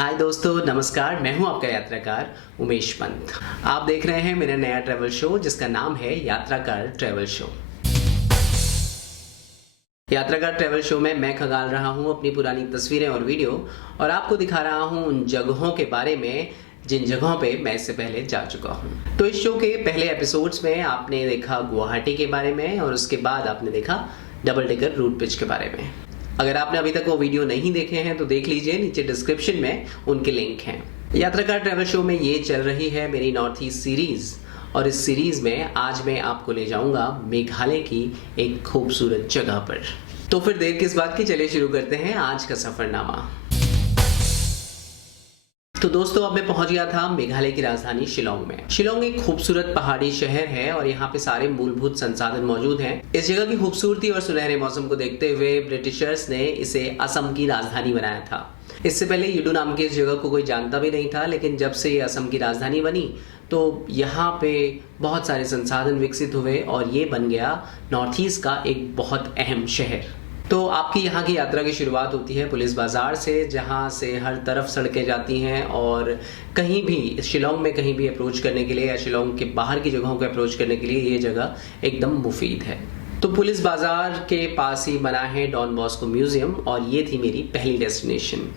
हाय दोस्तों, नमस्कार। मैं हूं आपका यात्राकार उमेश पंत। आप देख रहे हैं मेरा नया ट्रैवल शो जिसका नाम है यात्राकार ट्रैवल शो। यात्राकार ट्रैवल शो में मैं खंगाल रहा हूं अपनी पुरानी तस्वीरें और वीडियो और आपको दिखा रहा हूं उन जगहों के बारे में जिन जगहों पे मैं इससे पहले जा चुका हूं। तो इस शो के पहले एपिसोड्स में आपने देखा गुवाहाटी के बारे में और उसके बाद आपने देखा डबल डेकर रूट पिच के बारे में। अगर आपने अभी तक वो वीडियो नहीं देखे हैं तो देख लीजिए, नीचे डिस्क्रिप्शन में उनके लिंक हैं। यात्राकार ट्रैवल शो में ये चल रही है मेरी नॉर्थ ईस्ट सीरीज और इस सीरीज में आज मैं आपको ले जाऊंगा मेघालय की एक खूबसूरत जगह पर। तो फिर देर किस बात की, चलिए शुरू करते हैं आज का सफरनामा। तो दोस्तों, अब मैं पहुंच गया था मेघालय की राजधानी शिलोंग में। शिलोंग एक खूबसूरत पहाड़ी शहर है और यहाँ पे सारे मूलभूत संसाधन मौजूद हैं। इस जगह की खूबसूरती और सुनहरे मौसम को देखते हुए ब्रिटिशर्स ने इसे असम की राजधानी बनाया था। इससे पहले युडू नाम की इस जगह को कोई जानता भी नहीं था, लेकिन जब से ये असम की राजधानी बनी तो यहाँ पे बहुत सारे संसाधन विकसित हुए और ये बन गया नॉर्थ ईस्ट का एक बहुत अहम शहर। तो आपकी यहाँ की यात्रा की शुरुआत होती है पुलिस बाजार से, जहाँ से हर तरफ सड़कें जाती हैं और कहीं भी शिलोंग में कहीं भी अप्रोच करने के लिए या शिलोंग के बाहर की जगहों को अप्रोच करने के लिए ये जगह एकदम मुफीद है। तो पुलिस बाजार के पास ही बना है डॉन बॉस्को म्यूजियम और ये थी मेरी पहली डेस्टिनेशन।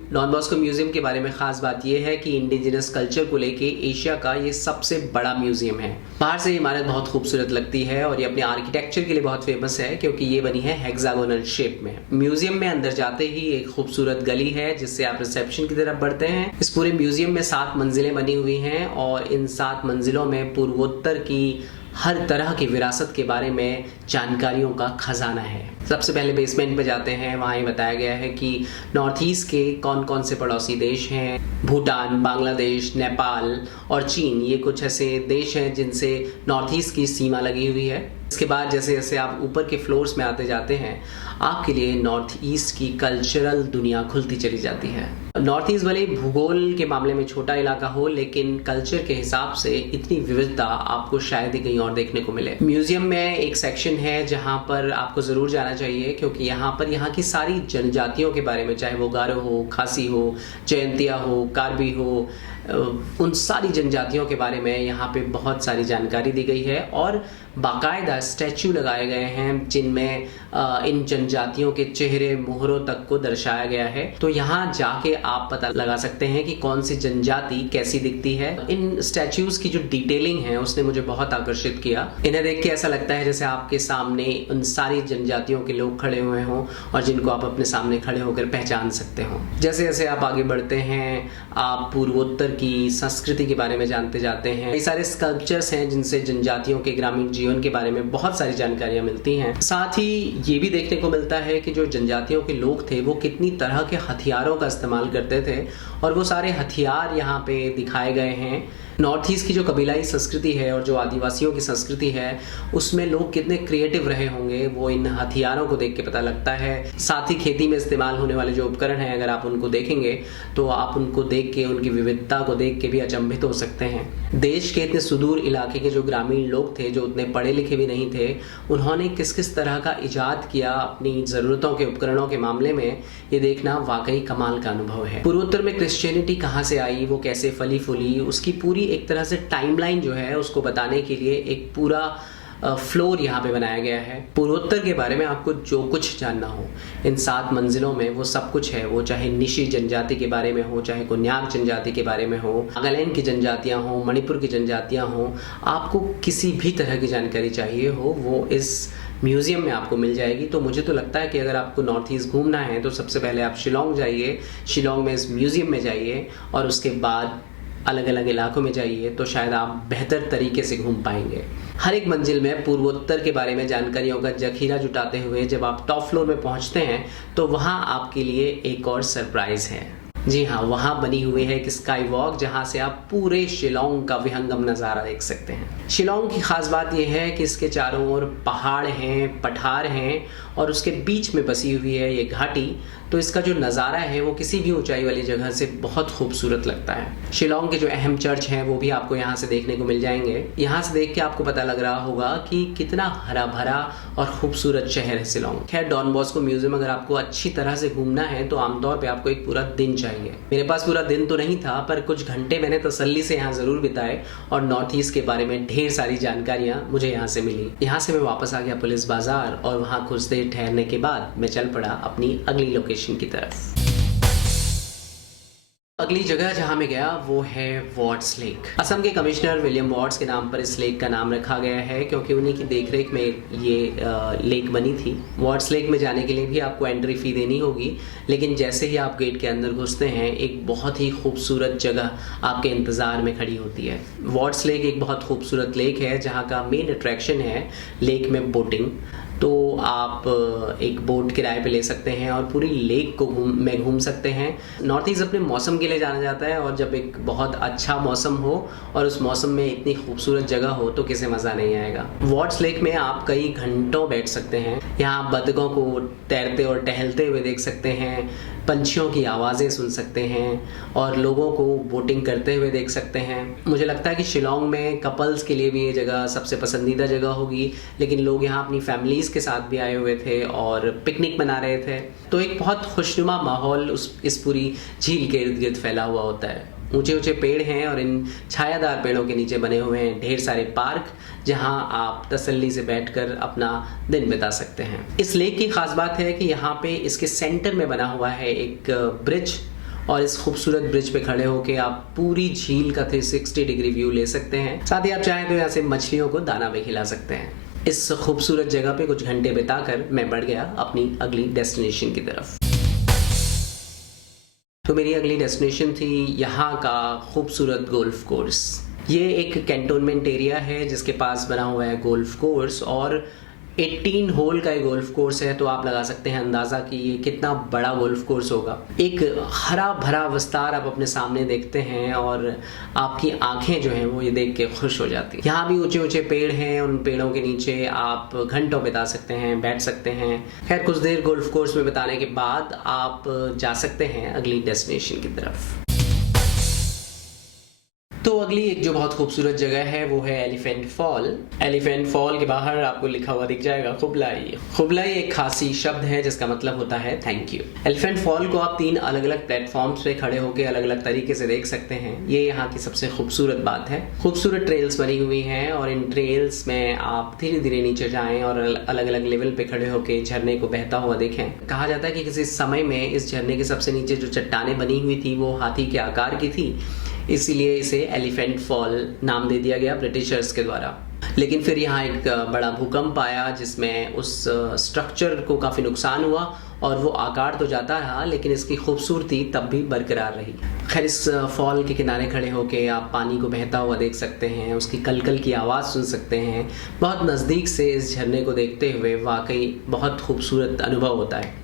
डॉन बॉस्को म्यूजियम के बारे में खास बात यह है कि इंडिजिनस कल्चर को लेके एशिया का ये सबसे बड़ा म्यूजियम है। बाहर से इमारत बहुत खूबसूरत लगती है और ये अपने आर्किटेक्चर के लिए बहुत फेमस है क्योंकि ये बनी है हेक्सागोनल शेप में। म्यूजियम में अंदर जाते ही एक खूबसूरत गली है जिससे आप रिसेप्शन की तरफ बढ़ते हैं। इस पूरे म्यूजियम में 7 मंजिलें बनी हुई हैं और इन 7 मंजिलों में पूर्वोत्तर की हर तरह की विरासत के बारे में जानकारियों का खजाना है। सबसे पहले बेसमेंट पे जाते हैं। वहाँ ये बताया गया है कि नॉर्थ ईस्ट के कौन कौन से पड़ोसी देश हैं। भूटान, बांग्लादेश, नेपाल और चीन, ये कुछ ऐसे देश हैं जिनसे नॉर्थ ईस्ट की सीमा लगी हुई है। इसके बाद जैसे जैसे आप ऊपर के फ्लोर्स में आते जाते हैं, आपके लिए नॉर्थ ईस्ट की कल्चरल दुनिया खुलती चली जाती है। नॉर्थ ईस्ट भले भूगोल के मामले में छोटा इलाका हो, लेकिन कल्चर के हिसाब से इतनी विविधता आपको शायद ही कहीं और देखने को मिले। म्यूजियम में एक सेक्शन है जहां पर आपको जरूर जाना चाहिए क्योंकि यहाँ पर यहाँ की सारी जनजातियों के बारे में, चाहे वो गारो हो, खासी हो, जयंतिया हो, कार्बी हो, उन सारी जनजातियों के बारे में यहाँ पे बहुत सारी जानकारी दी गई है और बाकायदा स्टैचू लगाए गए हैं जिनमें इन जनजातियों के चेहरे मुहरों तक को दर्शाया गया है। तो यहाँ जाके आप पता लगा सकते हैं कि कौन सी जनजाति कैसी दिखती है। इन स्टैचूज की जो डिटेलिंग है उसने मुझे बहुत आकर्षित किया। इन्हें देख के ऐसा लगता है जैसे आपके सामने उन सारी जनजातियों के लोग खड़े हुए हों और जिनको आप अपने सामने खड़े होकर पहचान सकते हो। जैसे जैसे आप आगे बढ़ते हैं, आप पूर्वोत्तर की संस्कृति के बारे में जानते जाते हैं। कई सारे स्कल्पचर्स हैं जिनसे जनजातियों के ग्रामीण जीवन के बारे में बहुत सारी जानकारियां मिलती हैं। साथ ही ये भी देखने को मिलता है कि जो जनजातियों के लोग थे वो कितनी तरह के हथियारों का इस्तेमाल करते थे और वो सारे हथियार यहाँ पे दिखाए गए हैं। नॉर्थ ईस्ट की जो कबीलाई संस्कृति है और जो आदिवासियों की संस्कृति है उसमें लोग कितने क्रिएटिव रहे होंगे वो इन हथियारों को देख के पता लगता है। साथ ही खेती में इस्तेमाल होने वाले जो उपकरण हैं, अगर आप उनको देखेंगे तो आप उनको देख के, उनकी विविधता को देख के भी अचंभित हो सकते हैं। देश के इतने सुदूर इलाके के जो ग्रामीण लोग थे, जो उतने पढ़े लिखे भी नहीं थे, उन्होंने किस किस तरह का इजाद किया अपनी ज़रूरतों के उपकरणों के मामले में, ये देखना वाकई कमाल का अनुभव है। पूर्वोत्तर में क्रिश्चियनिटी कहाँ से आई, वो कैसे फली फूली, उसकी पूरी एक तरह से टाइमलाइन जो है उसको बताने के लिए एक पूरा फ्लोर यहाँ पे बनाया गया है। पूर्वोत्तर के बारे में आपको जो कुछ जानना हो इन 7 मंजिलों में वो सब कुछ है। वो चाहे निशी जनजाति के बारे में हो, चाहे कोन्याक जनजाति के बारे में हो, नागालैंड की जनजातियाँ हो, मणिपुर की जनजातियाँ हो, आपको किसी भी तरह की जानकारी चाहिए हो वो इस म्यूजियम में आपको मिल जाएगी। तो मुझे तो लगता है कि अगर आपको नॉर्थ ईस्ट घूमना है तो सबसे पहले आप शिलोंग जाइए, शिलोंग में इस म्यूजियम में जाइए और उसके बाद अलग अलग इलाकों में जाइए तो शायद आप बेहतर तरीके से घूम पाएंगे। हर एक मंजिल में पूर्वोत्तर के बारे में जानकारियों का जखीरा जुटाते हुए जब आप टॉप फ्लोर में पहुंचते हैं तो वहां आपके लिए एक और सरप्राइज है। जी हाँ, वहाँ बनी हुई है एक स्काई वॉक जहाँ से आप पूरे शिलोंग का विहंगम नज़ारा देख सकते हैं। शिलोंग की खास बात यह है कि इसके चारों ओर पहाड़ हैं, पठार हैं और उसके बीच में बसी हुई है ये घाटी, तो इसका जो नज़ारा है वो किसी भी ऊंचाई वाली जगह से बहुत खूबसूरत लगता है। शिलोंग के जो अहम चर्च हैं वो भी आपको यहाँ से देखने को मिल जाएंगे। यहाँ से देख के आपको पता लग रहा होगा कि कितना हरा भरा और खूबसूरत शहर है शिलोंग। खैर, डॉन बॉस्को म्यूजियम अगर आपको अच्छी तरह से घूमना है तो आमतौर पर आपको एक पूरा दिन चाहिए। मेरे पास पूरा दिन तो नहीं था, पर कुछ घंटे मैंने तसल्ली से यहाँ ज़रूर बिताए और नॉर्थ ईस्ट के बारे में ढेर सारी जानकारियाँ मुझे यहाँ से मिली। यहाँ से मैं वापस आ गया पुलिस बाजार और वहाँ कुछ देर ठहरने के बाद मैं चल पड़ा अपनी अगली लोकेशन की तरफ। अगली जगह जहाँ मैं गया वो है वार्ड्स लेक। असम के कमिश्नर विलियम वार्ड्स के नाम पर इस लेक का नाम रखा गया है क्योंकि उन्हीं की देखरेख में ये लेक बनी थी। वार्ड्स लेक में जाने के लिए भी आपको एंट्री फ़ी देनी होगी, लेकिन जैसे ही आप गेट के अंदर घुसते हैं एक बहुत ही खूबसूरत जगह आपके इंतज़ार में खड़ी होती है। वार्ड्स लेक एक बहुत खूबसूरत लेक है जहाँ का मेन अट्रैक्शन है लेक में बोटिंग। तो आप एक बोट किराए पे ले सकते हैं और पूरी लेक को घूम सकते हैं। नॉर्थ ईस्ट अपने मौसम के लिए जाना जाता है और जब एक बहुत अच्छा मौसम हो और उस मौसम में इतनी खूबसूरत जगह हो तो किसे मज़ा नहीं आएगा। वार्ड्स लेक में आप कई घंटों बैठ सकते हैं। यहाँ आप बतखों को तैरते और टहलते हुए देख सकते हैं, पंछियों की आवाज़ें सुन सकते हैं और लोगों को बोटिंग करते हुए देख सकते हैं। मुझे लगता है कि शिलोंग में कपल्स के लिए भी ये जगह सबसे पसंदीदा जगह होगी, लेकिन लोग यहाँ अपनी फैमिलीज़ के साथ भी आए हुए थे और पिकनिक मना रहे थे। तो एक बहुत खुशनुमा माहौल इस पूरी झील के इर्द गिर्द फैला हुआ होता है। ऊंचे ऊंचे पेड़ हैं और इन छायादार पेड़ों के नीचे बने हुए हैं ढेर सारे पार्क जहां आप तसल्ली से बैठकर अपना दिन बिता सकते हैं। इस लेक की खास बात है कि यहाँ पे इसके सेंटर में बना हुआ है एक ब्रिज और इस खूबसूरत ब्रिज पे खड़े होकर आप पूरी झील का 360 डिग्री व्यू ले सकते हैं। साथ ही आप चाहें तो यहाँ से मछलियों को दाना भी खिला सकते हैं। इस खूबसूरत जगह पे कुछ घंटे बिताकर मैं बढ़ गया अपनी अगली डेस्टिनेशन की तरफ। तो मेरी अगली डेस्टिनेशन थी यहाँ का खूबसूरत गोल्फ कोर्स। ये एक कैंटोनमेंट एरिया है जिसके पास बना हुआ है गोल्फ कोर्स और 18 होल का ये गोल्फ कोर्स है। तो आप लगा सकते हैं अंदाज़ा कि ये कितना बड़ा गोल्फ कोर्स होगा। एक हरा भरा विस्तार आप अपने सामने देखते हैं और आपकी आंखें जो हैं वो ये देख के खुश हो जाती हैं। यहाँ भी ऊंचे ऊंचे पेड़ हैं, उन पेड़ों के नीचे आप घंटों बिता सकते हैं, बैठ सकते हैं। खैर, कुछ देर गोल्फ कोर्स में बिताने के बाद आप जा सकते हैं अगली डेस्टिनेशन की तरफ। तो अगली एक जो बहुत खूबसूरत जगह है वो है एलिफेंट फॉल। एलिफेंट फॉल के बाहर आपको लिखा हुआ दिख जाएगा खुबलाई। खुबलाई एक खासी शब्द है जिसका मतलब होता है थैंक यू। एलिफेंट फॉल को आप 3 अलग अलग प्लेटफॉर्म्स पे खड़े होकर अलग अलग तरीके से देख सकते हैं। ये यहाँ की सबसे खूबसूरत बात है। खूबसूरत ट्रेल्स बनी हुई हैं और इन ट्रेल्स में आप धीरे धीरे नीचे जाएं और अलग अलग लेवल पे खड़े होकर झरने को बहता हुआ देखें। कहा जाता है कि किसी समय में इस झरने के सबसे नीचे जो चट्टानें बनी हुई थी वो हाथी के आकार की थी, इसीलिए इसे एलिफेंट फॉल नाम दे दिया गया ब्रिटिशर्स के द्वारा। लेकिन फिर यहाँ एक बड़ा भूकंप आया जिसमें उस स्ट्रक्चर को काफ़ी नुकसान हुआ और वो आकार तो जाता रहा लेकिन इसकी खूबसूरती तब भी बरकरार रही। खैर, इस फॉल के किनारे खड़े होकर आप पानी को बहता हुआ देख सकते हैं, उसकी कलकल की आवाज़ सुन सकते हैं। बहुत नज़दीक से इस झरने को देखते हुए वाकई बहुत खूबसूरत अनुभव होता है।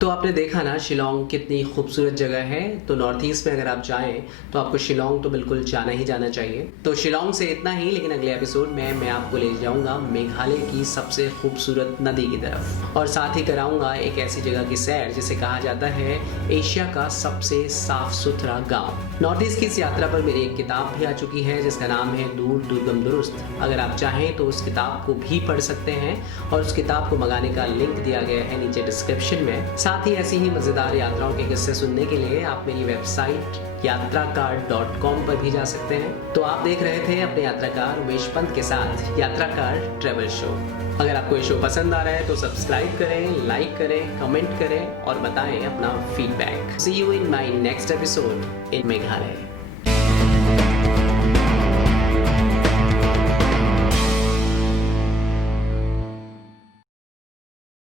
तो आपने देखा ना शिलोंग कितनी खूबसूरत जगह है। तो नॉर्थ ईस्ट में अगर आप जाएं तो आपको शिलोंग तो बिल्कुल जाना ही जाना चाहिए। तो शिलोंग से इतना ही, लेकिन अगले एपिसोड में मैं आपको ले जाऊंगा मेघालय की सबसे खूबसूरत नदी की तरफ और साथ ही कराऊंगा एक ऐसी जगह की सैर जिसे कहा जाता है एशिया का सबसे साफ सुथरा गाँव। नॉर्थ ईस्ट की इस यात्रा पर मेरी एक किताब भी आ चुकी है जिसका नाम है दूर दुर्गम दुरुस्त। अगर आप चाहें तो उस किताब को भी पढ़ सकते हैं और उस किताब को मंगाने का लिंक दिया गया है नीचे डिस्क्रिप्शन में। साथ ही ऐसी ही मज़ेदार यात्राओं के किस्से सुनने के लिए आप मेरी वेबसाइट यात्राकार.com पर भी जा सकते हैं। तो आप देख रहे थे अपने यात्राकार उमेश पंत के साथ यात्राकार ट्रैवल शो। अगर आपको ये शो पसंद आ रहा है तो सब्सक्राइब करें, लाइक करें, कमेंट करें और बताएं अपना feedback. See you in my next episode in Meghalaya.